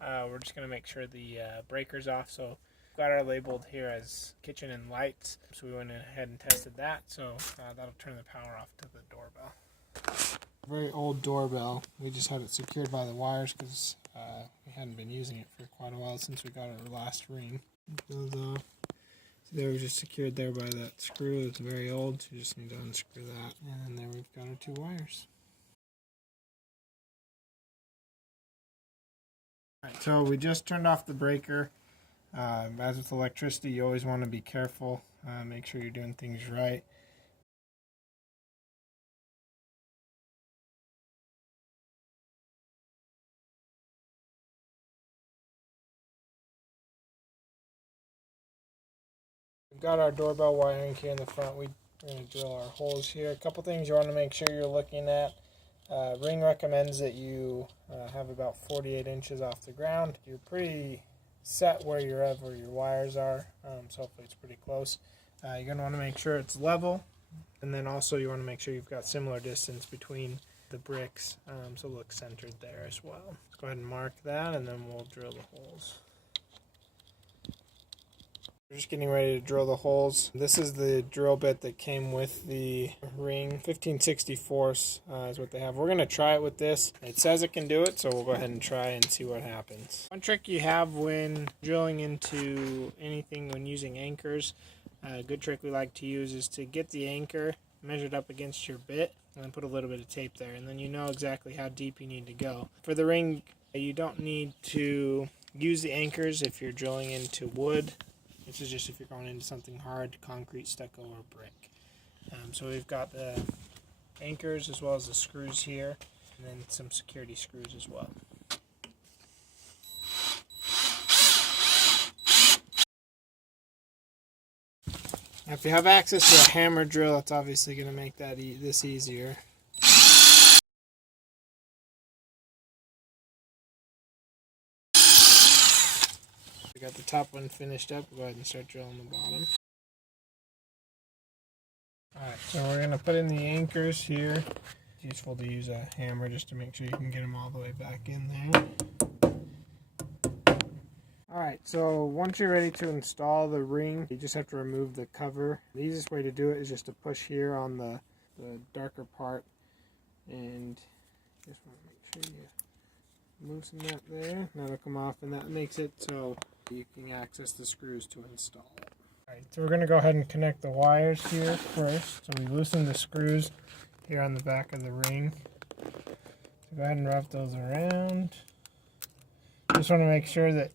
we're just going to make sure the breaker's off. So we've got our labeled here as kitchen and lights. So we went ahead and tested that. So that'll turn the power off to the doorbell. Very old doorbell. We just had it secured by the wires because we hadn't been using it for quite a while since we got our last ring. So they were just secured there by that screw. It's very old, so you just need to unscrew that. And then there we've got our 2 wires. Alright, so we just turned off the breaker. As with electricity, you always want to be careful. Make sure you're doing things right. We've got our doorbell wiring here in the front. We're going to drill our holes here. A couple things you want to make sure you're looking at. Ring recommends that you have about 48 inches off the ground. You're pretty set wherever your wires are, so hopefully it's pretty close. You're going to want to make sure it's level, and then also you want to make sure you've got similar distance between the bricks, so it looks centered there as well. Let's go ahead and mark that, and then we'll drill the holes. We're just getting ready to drill the holes. This is the drill bit that came with the Ring. 15/64 is what they have. We're going to try it with this. It says it can do it, so we'll go ahead and try and see what happens. One trick you have when drilling into anything when using anchors, a good trick we like to use is to get the anchor measured up against your bit and then put a little bit of tape there, and then you know exactly how deep you need to go. For the Ring, you don't need to use the anchors if you're drilling into wood. This is just if you're going into something hard, concrete, stucco, or brick. So we've got the anchors as well as the screws here, and then some security screws as well. Now if you have access to a hammer drill, that's obviously going to make this easier. We got the top one finished up. We'll go ahead and start drilling the bottom. Alright, so we're going to put in the anchors here. It's useful to use a hammer just to make sure you can get them all the way back in there. Alright, so once you're ready to install the Ring, you just have to remove the cover. The easiest way to do it is just to push here on the darker part, and just want to make sure you loosen that there. That'll come off, and that makes it so you can access the screws to install it. Alright, so we're going to go ahead and connect the wires here first. So we loosen the screws here on the back of the Ring. So go ahead and wrap those around. Just want to make sure that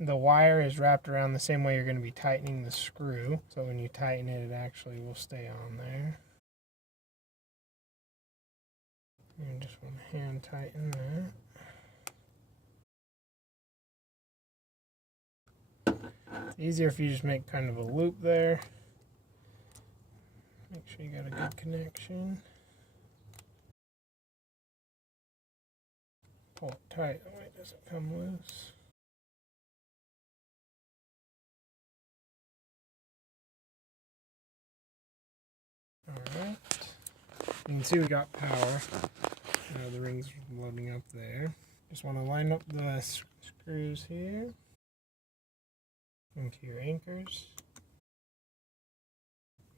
the wire is wrapped around the same way you're going to be tightening the screw. So when you tighten it, it actually will stay on there. And just want to hand tighten that. It's easier if you just make kind of a loop there. Make sure you got a good connection. Pull it tight, that way it doesn't come loose. Alright. You can see we got power. The Ring's loading up there. Just want to line up the screws here into your anchors.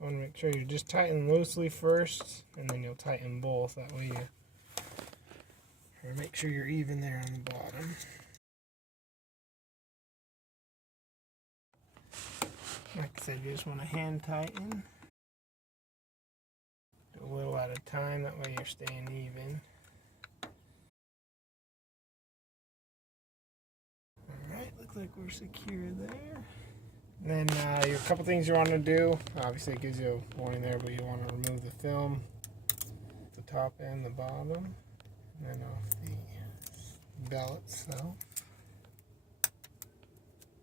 I want to make sure you just tighten loosely first, and then you'll tighten both. That way you make sure you're even there on the bottom. Like I said, you just want to hand tighten. Do a little at a time, that way you're staying even. Alright, looks like we're secure there. And then a couple things you want to do. Obviously it gives you a warning there, but you want to remove the film, the top and the bottom, and then off the bell itself.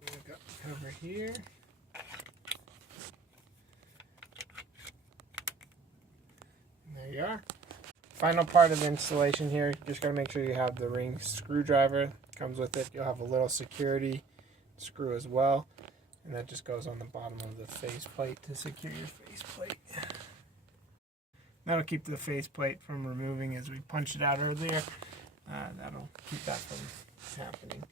We've got the cover here. And there you are. Final part of the installation here, just got to make sure you have the Ring screwdriver. Comes with it. You'll have a little security screw as well, and that just goes on the bottom of the faceplate to secure your faceplate. That'll keep the faceplate from removing as we punched it out earlier. That'll keep that from happening.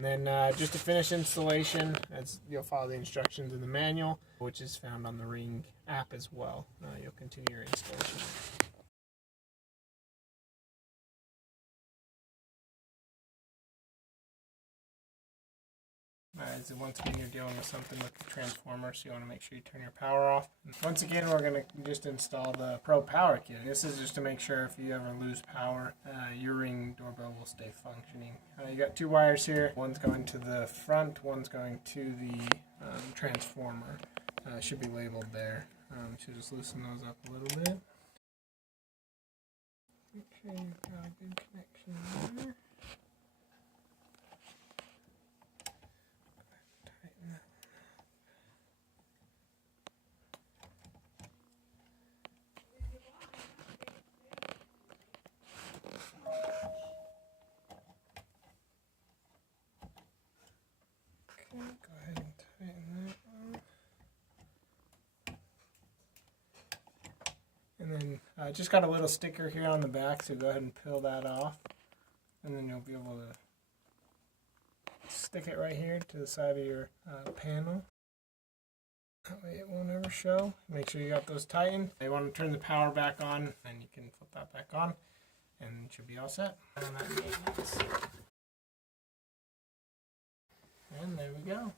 And then just to finish installation, as you'll follow the instructions in the manual, which is found on the Ring app as well. You'll continue your installation. As once again, you're dealing with something with the transformer, so you want to make sure you turn your power off. And once again, we're going to just install the Pro Power Kit. This is just to make sure if you ever lose power, your Ring doorbell will stay functioning. You got two wires here. One's going to the front, one's going to the transformer. It should be labeled there. Should just loosen those up a little bit. Okay, you've got a good connection there. Go ahead and tighten that off. And then just got a little sticker here on the back, so go ahead and peel that off. And then you'll be able to stick it right here to the side of your panel. That way it won't ever show. Make sure you got those tightened. You want to turn the power back on, and you can flip that back on, and it should be all set. And there we go.